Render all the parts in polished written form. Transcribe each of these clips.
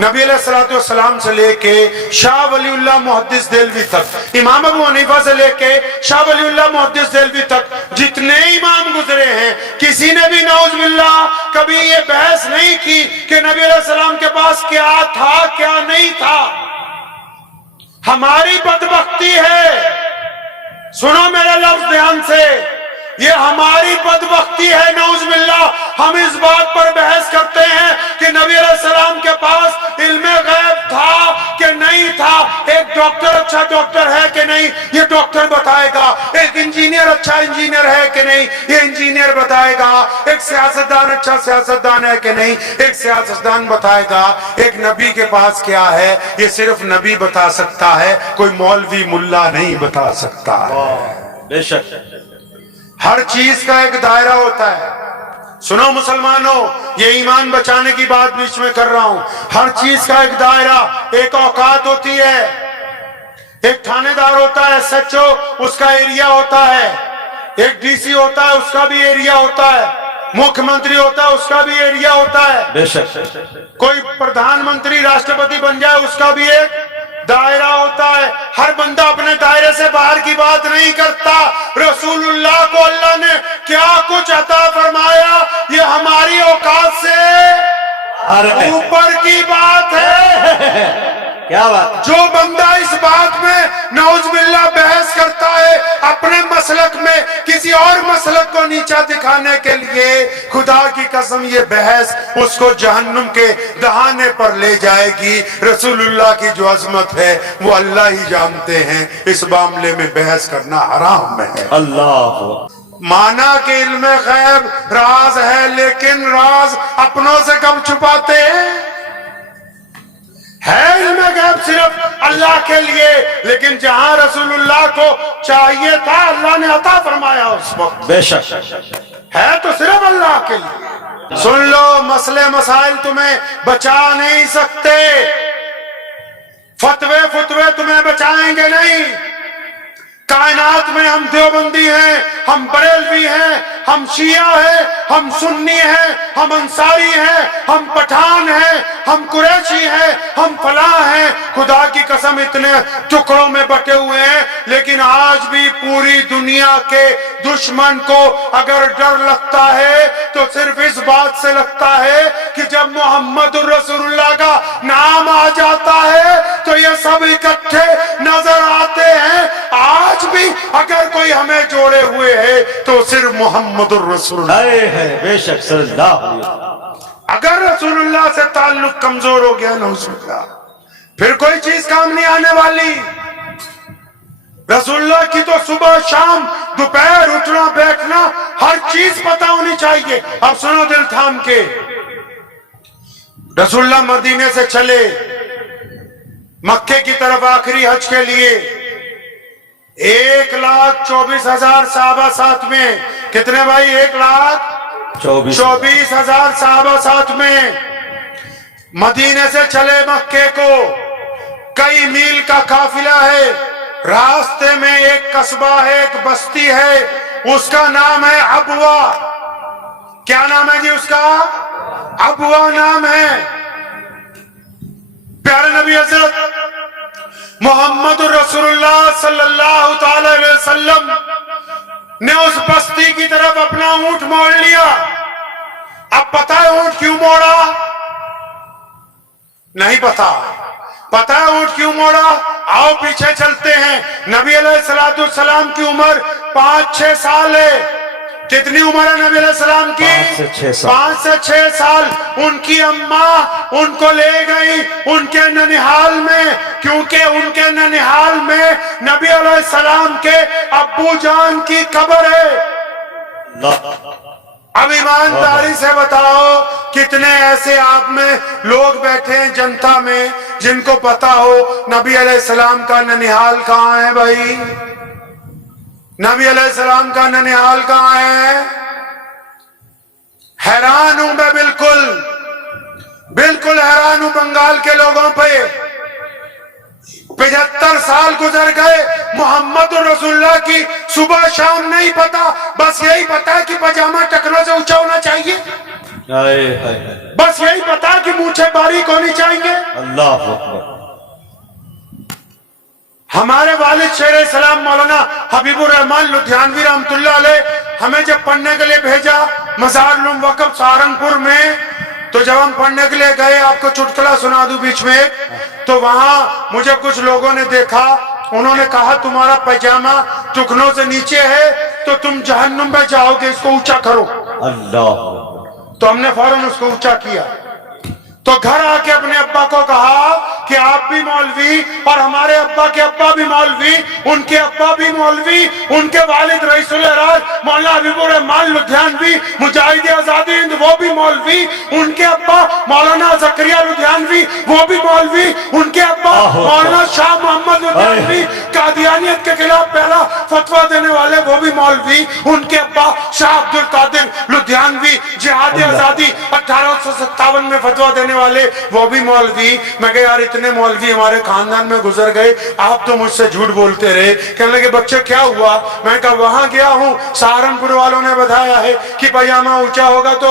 نبی علیہ الصلوۃ والسلام سے لے کے شاہ ولی اللہ محدث دہلوی تک، امام ابو حنیفہ سے لے کے شاہ ولی اللہ محدث دہلوی تک جتنے امام گزرے ہیں، کسی نے بھی نعوذ باللہ کبھی یہ بحث نہیں کی کہ نبی علیہ السلام کے پاس کیا تھا کیا نہیں تھا۔ ہماری بدبختی ہے، سنو میرا لفظ دھیان سے، یہ ہماری بدبختی ہے نعوذ باللہ، ہم اس بات پر بحث کرتے ہیں کہ نبی علیہ السلام کے پاس علم غیب تھا کہ نہیں تھا۔ ایک ڈاکٹر اچھا ڈاکٹر ہے کہ نہیں، یہ ڈاکٹر بتائے گا۔ ایک انجینئر اچھا انجینئر ہے کہ نہیں، یہ انجینئر بتائے گا۔ ایک سیاستدان اچھا سیاستدان ہے کہ نہیں، ایک سیاستدان بتائے گا۔ ایک نبی کے پاس کیا ہے، یہ صرف نبی بتا سکتا ہے، کوئی مولوی ملا نہیں بتا سکتا ہے۔ بے شک ہر چیز کا ایک دائرہ ہوتا ہے۔ سنو مسلمانوں، یہ ایمان بچانے کی بات بیچ میں کر رہا ہوں۔ ہر چیز کا ایک دائرہ، ایک اوقات ہوتی ہے۔ ایک تھانے دار ہوتا ہے ایس ایچ او، اس کا ایریا ہوتا ہے۔ ایک ڈی سی ہوتا ہے، اس کا بھی ایریا ہوتا ہے۔ مکھ منتری ہوتا ہے، اس کا بھی ایریا ہوتا ہے۔ بے شک کوئی پردھان منتری راشٹرپتی بن جائے، اس کا بھی ایک دائرہ ہوتا ہے۔ ہر بندہ اپنے دائرے سے باہر کی بات نہیں کرتا۔ رسول اللہ کو اللہ نے کیا کچھ عطا فرمایا، یہ ہماری اوقات سے اوپر کی بات ہے۔ کیا بات، جو بندہ اس بات میں نعوذ باللہ بحث کرتا ہے اپنے مسلک میں کسی اور مسلک کو نیچا دکھانے کے لیے، خدا کی قسم یہ بحث اس کو جہنم کے دہانے پر لے جائے گی۔ رسول اللہ کی جو عظمت ہے وہ اللہ ہی جانتے ہیں، اس معاملے میں بحث کرنا حرام ہے۔ اللہ مانا کہ علم غیب راز ہے، لیکن راز اپنوں سے کب چھپاتے ہیں؟ ہے علم غیب صرف اللہ کے لیے، لیکن جہاں رسول اللہ کو چاہیے تھا اللہ نے عطا فرمایا اس وقت۔ بے شک ہے تو صرف اللہ کے لیے۔ سن لو، مسئلے مسائل تمہیں بچا نہیں سکتے، فتوے تمہیں بچائیں گے نہیں۔ کائنات میں ہم دیوبندی ہیں، ہم بریلوی ہیں، ہم شیعہ ہیں، ہم سنی ہیں، ہم انصاری ہیں، ہم پٹھان ہیں، ہم قریشی ہیں، ہم فلاں ہیں، خدا کی قسم اتنے ٹکڑوں میں بٹے ہوئے ہیں، لیکن آج بھی پوری دنیا کے دشمن کو اگر ڈر لگتا ہے تو صرف اس بات سے لگتا ہے کہ جب محمد الرسول اللہ کا نام آ جاتا ہے تو یہ سب اکٹھے نظر آتے ہیں۔ آج بھی اگر کوئی ہمیں جوڑے ہوئے ہے تو صرف محمد الرسول اللہ ہے۔ بے شک صلی اللہ علیہ وسلم۔ اگر رسول اللہ سے تعلق کمزور ہو گیا نعوذ باللہ، پھر کوئی چیز کام نہیں آنے والی۔ رسول اللہ کی تو صبح شام دوپہر اٹھنا بیٹھنا ہر چیز پتہ ہونی چاہیے۔ اب سنو دل تھام کے، رسول اللہ مدینے سے چلے مکے کی طرف آخری حج کے لیے، 1,24,000 صحابہ ساتھ میں۔ کتنے بھائی؟ 1,24,000 صحابہ ساتھ میں مدینے سے چلے مکے کو۔ کئی میل کا قافلہ ہے، راستے میں ایک قصبہ ہے، ایک بستی ہے، اس کا نام ہے ابوا۔ کیا نام ہے جی اس کا؟ ابوا نام ہے۔ پیارے نبی حضرت محمد رسول اللہ صلی اللہ تعالی علیہ وسلم نے اس بستی کی طرف اپنا اونٹ موڑ لیا۔ اب پتہ ہے اونٹ کیوں موڑا؟ نہیں پتہ ہے اونٹ کیوں موڑا؟ آؤ پیچھے چلتے ہیں۔ نبی علیہ السلام کی عمر 5-6 سال ہے۔ کتنی عمر ہے نبی علیہ السلام کی؟ 5 سے 6 سال۔ ان کی اماں ان کو لے گئی ان کے ننہال میں، کیونکہ ان کے ننہال میں نبی علیہ السلام کے ابو جان کی قبر ہے۔ اب ایمانداری سے بتاؤ کتنے ایسے آپ میں لوگ بیٹھے ہیں جنتا میں جن کو پتا ہو نبی علیہ السلام کا ننہال کہاں ہے؟ بھائی نبی علیہ السلام کا ننہال کہاں ہے؟ حیران ہوں میں، بالکل حیران ہوں بنگال کے لوگوں پہ۔ 75 سال گزر گئے، محمد رسول اللہ کی صبح شام نہیں پتا، بس یہی پتا ہے کہ پاجامہ ٹکنوں سے اونچا ہونا چاہیے۔ हाय हाय हाय बस यही पता कि मूछें बारीक होनी चाहिए। अल्लाह अकबर। हमारे वालिद शेर सलाम मौलाना हबीबुर रहमान लुधियानवी रहमतुल्लाह अलैह हमें जब पढ़ने के लिए भेजा मज़ार उलूम वक़फ़ सहारनपुर में, तो जब हम पढ़ने के लिए गए, आपको चुटकुला सुना दूं बीच में, तो वहां मुझे कुछ लोगों ने देखा, उन्होंने कहा तुम्हारा पैजामा टुकनों से नीचे है तो तुम जहन्नुम में जाओगे, इसको ऊंचा करो। अल्लाह। तो हमने फौरन उसको ऊंचा किया। तो घर आके अपने अब्बा को कहा कि आप भी मौलवी और हमारे अब्बा के अब्बा भी मौलवी, उनके अब्बा भी मौलवी, उनके वालिद रईसुल राज मौलाना हबीबुर रहमान लुधियानवी मुजाहिद आजादी हिंद वो भी मौलवी, उनके अब्बा मौलाना जकरिया लुधियानवी वो भी मौलवी, उनके अब्बा मौलाना शाह मोहम्मद लुधियानवी कादियानियत के खिलाफ पहला फतवा देने वाले वो भी मौलवी, उनके अब्बा शाह अब्दुल कादिर लुधियानवी जिहाद आजादी 1857 में फतवा देने वाले वो भी मौलवी। मैं कहा यार इतने मौलवी हमारे खानदान में गुजर गए, आप तो मुझसे झूठ बोलते रहे। कहने लगे बच्चे क्या हुआ? मैं कहा वहां गया हूं, सहारनपुर वालों ने बताया है कि पजामा ऊंचा होगा तो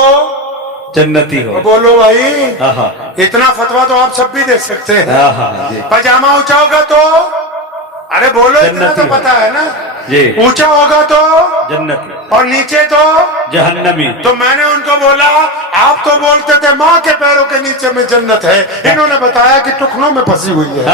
जन्नती हो। बोलो भाई, इतना फतवा तो आप सब भी दे सकते हैं। पजामा ऊंचा होगा तो, अरे बोलो, इतना तो पता है ना जी। ऊंचा होगा तो जन्नती और नीचे तो जहन्नमी। तो मैंने उनको बोला आप तो बोलते थे माँ के पैरों के नीचे में जन्नत है, इन्होंने बताया कि टुकनों में फंसी हुई है।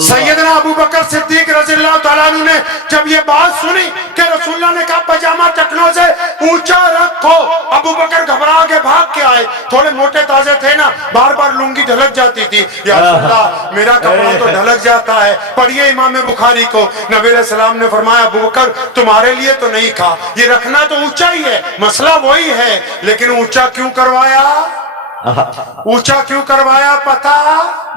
सैयदना अबू बकर सिद्दीक रज़ियल्लाहु ताला अन्हु ने जब ये बात सुनी कि रसूलुल्लाह ने कहा पजामा टखनों से ऊंचा रखो, अबू बकर घबरा के भाग के आए। थोड़े मोटे ताजे थे ना, बार बार लुंगी ढलक जाती थी। या रसूलुल्लाह मेरा कपड़ा तो ढलक जाता है। पढ़िए इमाम बुखारी को, नबी अलैहि सलाम ने फरमाया अबू बकर तुम्हारे लिए तो नहीं कहा, ये रखना तो ऊंचा ही है, मसला वही है, लेकिन ऊंचा क्यों करवाया? ऊंचा क्यों करवाया पता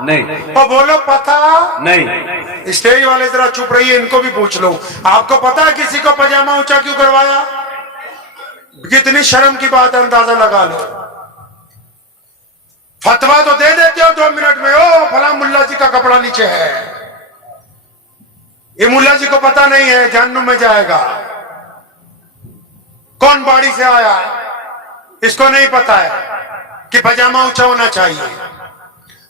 नहीं? और बोलो पता नहीं। स्टेज वाले जरा चुप रहिए, इनको भी पूछ लो, आपको पता है किसी को पजामा ऊंचा क्यों करवाया? कितनी शर्म की बात है, अंदाजा लगा लो। फतवा तो दे देते हो 2 मिनट में, ओ फला मुल्ला जी का कपड़ा नीचे है, ये मुल्ला जी को पता नहीं है जहन्नुम में जाएगा। कौन बाड़ी से आया इसको नहीं पता है कि पजामा ऊंचा होना चाहिए।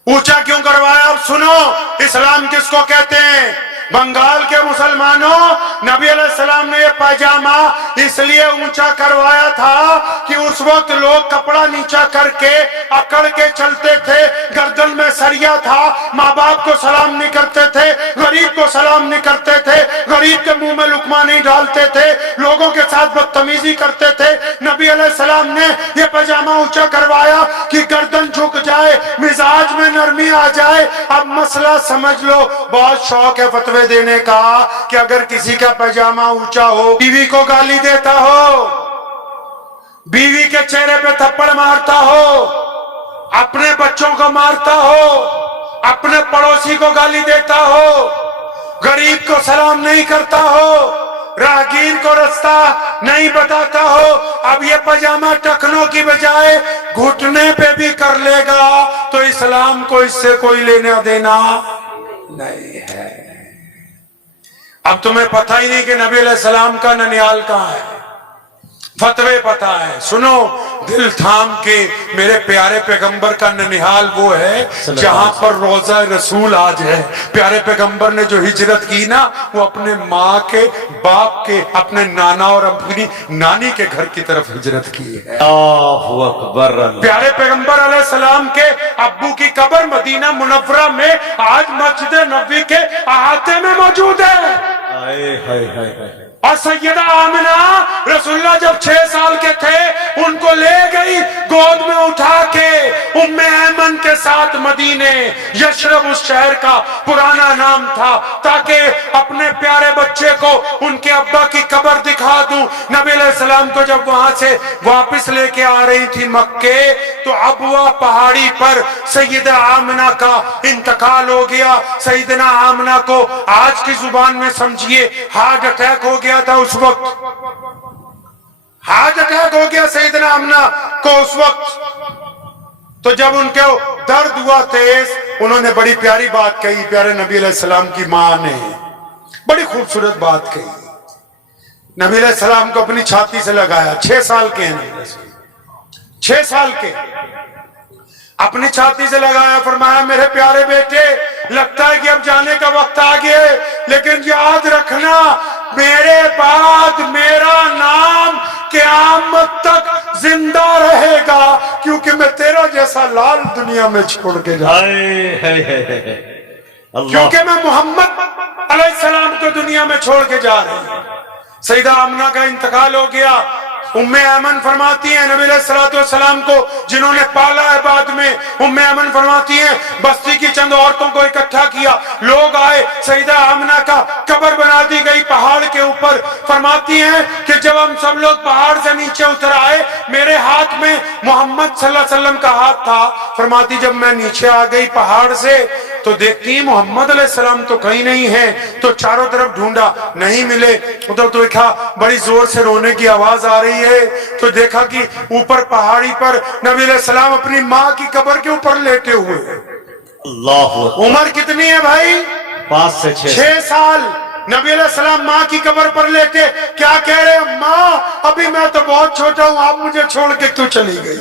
ऊंचा क्यों करवाया? अब सुनो, इस्लाम किसको कहते हैं? बंगाल के मुसलमानों, नबी अलैहिस्सलाम ने यह पैजामा इसलिए ऊंचा करवाया था कि उस वक्त लोग कपड़ा नीचा करके अकड़ के चलते थे, गर्दन में सरिया था, माँ बाप को सलाम नहीं करते थे, गरीब को सलाम नहीं करते थे, गरीब के मुंह में लुकमा नहीं डालते थे, लोगों के साथ बदतमीजी करते थे। नबी अलैहिस्सलाम ने यह पैजामा ऊंचा करवाया कि गर्दन झुक जाए, मिजाज में नरमी आ जाए। अब मसला समझ लो, बहुत शौक है फतवे देने का कि अगर किसी का पैजामा ऊंचा हो, बीवी को गाली देता हो, बीवी के चेहरे पे थप्पड़ मारता हो, अपने बच्चों को मारता हो, अपने पड़ोसी को गाली देता हो, गरीब को सलाम नहीं करता हो, राहगीर को रास्ता नहीं बताता हो, अब ये पजामा टखनों की बजाय घुटने पे भी कर लेगा तो इस्लाम को इससे कोई लेना देना नहीं है। अब तुम्हें पता ही नहीं कि नबी अलैहिस्सलाम का ननिहाल कहाँ है, फतवे पता है। सुनो, दिल थाम के, मेरे प्यारे पैगंबर का ननिहाल वो है जहां पर रोजा रसूल आज है। प्यारे पैगंबर ने जो हिजरत की ना, वो अपने माँ के, बाप के, अपने नाना और अपनी नानी के घर की तरफ हिजरत की है। अल्लाहु अकबर। प्यारे पैगंबर अलैहिस्सलाम के अब्बू की कब्र मदीना मुनव्वरा में आज मस्जिद नबवी के अहाते में मौजूद है। हाय हाय हाय हाय। और सैयदा आमिना रसूलुल्लाह जब 6 साल के थे उनको ले गई गोद में उठा के उम्मे ऐमन के साथ मदीने। यशरब उस शहर का पुराना नाम था, ताकि अपने प्यारे बच्चे को उनके अब्बा की कब्र दिखा दूं। नबी अलैहिस्सलाम को जब वहां से वापस लेके आ रही थी मक्के, तो अबवा पहाड़ी पर सैयदा आमिना का इंतकाल हो गया। सैयदना आमिना को आज की जुबान में समझिए हार्ट अटैक हो गया था उस वक्त, हार्ट अटैक हो गया सैयदना आमिना को उस वक्त। तो जब उनके दर्द हुआ तेज, उन्होंने बड़ी प्यारी बात कही। प्यारे नबी अलैहिस्सलाम की मां ने बड़ी खूबसूरत बात कही। नबी अलैहिस्सलाम को अपनी छाती से लगाया। 6 साल के हैं, 6 साल के, अपनी छाती से लगाया। फरमाया मेरे प्यारे बेटे, लगता है कि अब जाने का वक्त आ गया है, लेकिन याद रखना मेरे बाद मेरा नाम क़यामत तक जिंदा रहेगा, क्योंकि मैं तेरा जैसा लाल दुनिया में छोड़ के जा, क्योंकि मैं मोहम्मद अलैहिस्सलाम को दुनिया में छोड़ के जा रही हूं। सईदा आमना का इंतकाल हो गया। उम्मे ऐमन फरमाती हैं नबी अलैहिस्सलाम को जिन्होंने पाला है, बाद में उम्मे ऐमन फरमाती हैं बस्ती की चंद औरतों को इकट्ठा किया, लोग आए, सईदा आमना का कब्र बना दी गई पहाड़ के ऊपर। फरमाती हैं कि जब हम सब लोग पहाड़ से नीचे उतर आए, मेरे हाथ में मोहम्मद सल्लल्लाहु अलैहि वसल्लम का हाथ था। फरमाती जब मैं नीचे आ गई पहाड़ से तो देखती मोहम्मद अलैहिस्सलाम तो कहीं नहीं है, तो चारों तरफ ढूंढा, नहीं मिले। उधर तो देखा बड़ी जोर से रोने की आवाज आ रही है, तो देखा कि ऊपर पहाड़ी पर नबी अलैहिस्सलाम अपनी माँ की कब्र के ऊपर लेटे हुए। अल्लाह, उम्र कितनी है भाई? 5 से 6 साल। नबी अलैहिस्सलाम माँ की कब्र पर लेटे, क्या कह रहे हैं? माँ अभी मैं तो बहुत छोटा हूँ, आप मुझे छोड़ के क्यों चली गई?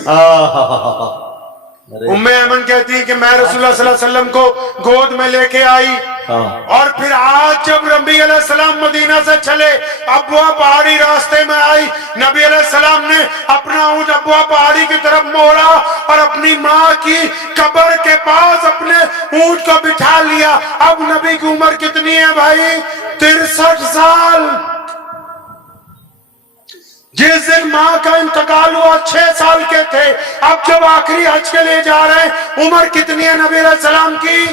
उम्मे ऐमन कहती है कि मैं रसूलुल्लाह सल्लल्लाहु अलैहि वसल्लम को गोद में लेके आई, और फिर आज जब नबी अलैहिस्सलाम मदीना से चले, अबवा पहाड़ी रास्ते में आई, नबी अलैहिस्सलाम ने अपना ऊंट अबवा पहाड़ी की तरफ मोड़ा और अपनी माँ की कब्र के पास अपने ऊंट को बिठा लिया। अब नबी की उम्र कितनी है भाई? 63 साल। जिस दिन माँ का इंतकाल हुआ 6 साल के थे। अब जब आखिरी हज के लिए जा रहे हैं, उम्र कितनी है नबी अलैहिस्सलाम की?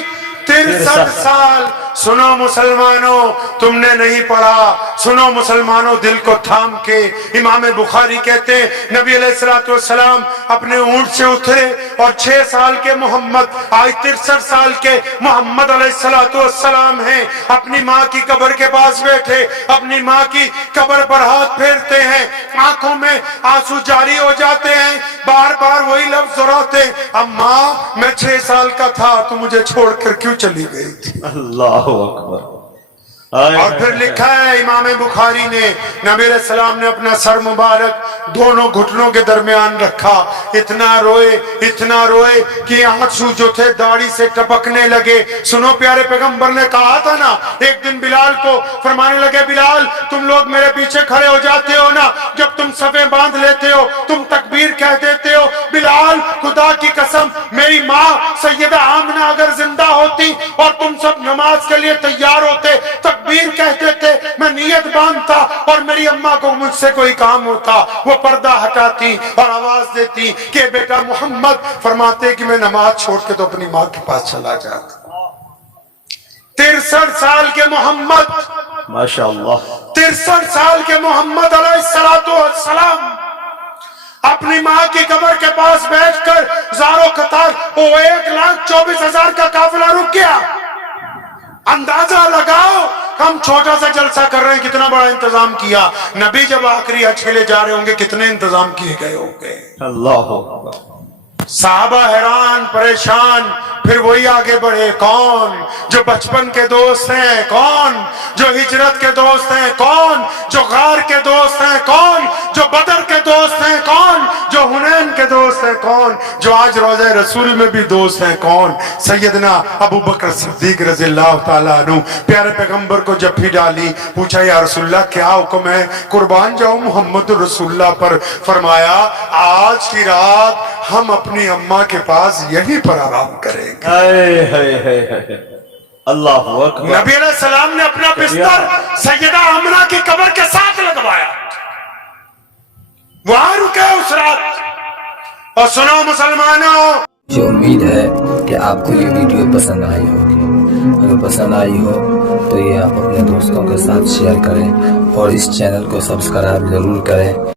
63 साल। सुनो मुसलमानों, तुमने नहीं पढ़ा, सुनो मुसलमानों दिल को थाम के। इमाम बुखारी कहते हैं नबी अलैहिस्सलाम अपने ऊंट से उतरे और 6 साल के मोहम्मद, आज 63 साल के मोहम्मद अलैहिस्सलाम हैं, अपनी माँ की कब्र के पास बैठे, अपनी माँ की कब्र पर हाथ फेरते हैं, आंखों में आंसू जारी हो जाते हैं, बार बार वही लफ्ज दोहराते, अम्मा मैं 6 साल का था, तू मुझे छोड़कर क्यों चली गई थी? अल्लाह अकबर। और फिर लिखा है इमाम बुखारी ने, नबी अलैहिस्सलाम ने अपना सर मुबारक दोनों घुटनों के दरमियान रखा, इतना रोए कि आंसू जो थे दाढ़ी से टपकने लगे। सुनो प्यारे पैगंबर ने कहा था ना, एक दिन बिलाल को फरमाने लगे, बिलाल तुम लोग मेरे पीछे खड़े हो जाते हो ना, जब तुम सफे बांध लेते हो, तुम तकबीर कह देते हो। बिलाल खुदा की कसम, मेरी माँ सैयदा आमना अगर जिंदा होती और तुम सब नमाज के लिए तैयार होते, तकबीर कहते थे, मैं नियत बांधता, और मेरी अम्मा को मुझसे कोई काम होता, वो पर्दा हटाती और आवाज देती कि बेटा मोहम्मद, फरमाते कि मैं नमाज छोड़ के तो अपनी माँ के पास चला जाता। 63 साल के मोहम्मद, माशाअल्लाह, 63 साल के मोहम्मद अलैहिस्सलाम अपनी माँ की कब्र के पास बैठकर ज़ारो कतार, वो 1,24,000 का काफिला रुक गया। अंदाजा लगाओ, हम छोटा सा जलसा कर रहे हैं, कितना बड़ा इंतजाम किया। नबी जब आखिरी हज के लिए जा रहे होंगे, कितने इंतजाम किए गए होंगे। अल्लाह। साहबा हैरान परेशान, फिर वही आगे बढ़े, कौन जो बचपन के दोस्त हैं, कौन जो हिजरत के दोस्त हैं, कौन जो गार के दोस्त हैं, कौन जो बदर के दोस्त हैं, कौन जो हुनैन के दोस्त हैं, कौन जो आज रोज़े रसूल में भी दोस्त हैं, कौन? सैयदना अबू बकर सिद्दीक रज़ियल्लाहु ताला अन्हु प्यारे पैगंबर को जफ्फी डाली, पूछा या रसूलल्लाह क्या हुक्म है, कुर्बान जाऊं मोहम्मद रसूलुल्लाह पर। फरमाया आज की रात हम अपनी अम्मा के पास यहीं पर आराम करेंगे। अल्लाह अकबर। नबी अलैहिस्सलाम ने अपना बिस्तर सैयदा आमना की कब्र के साथ लगवाया, वहां रुके उस रात। और सुनो मुसलमानों, मुझे उम्मीद है कि आपको ये वीडियो पसंद आई होगी। अगर पसंद आई हो तो ये आप अपने दोस्तों के साथ शेयर करें और इस चैनल को सब्सक्राइब जरूर करें।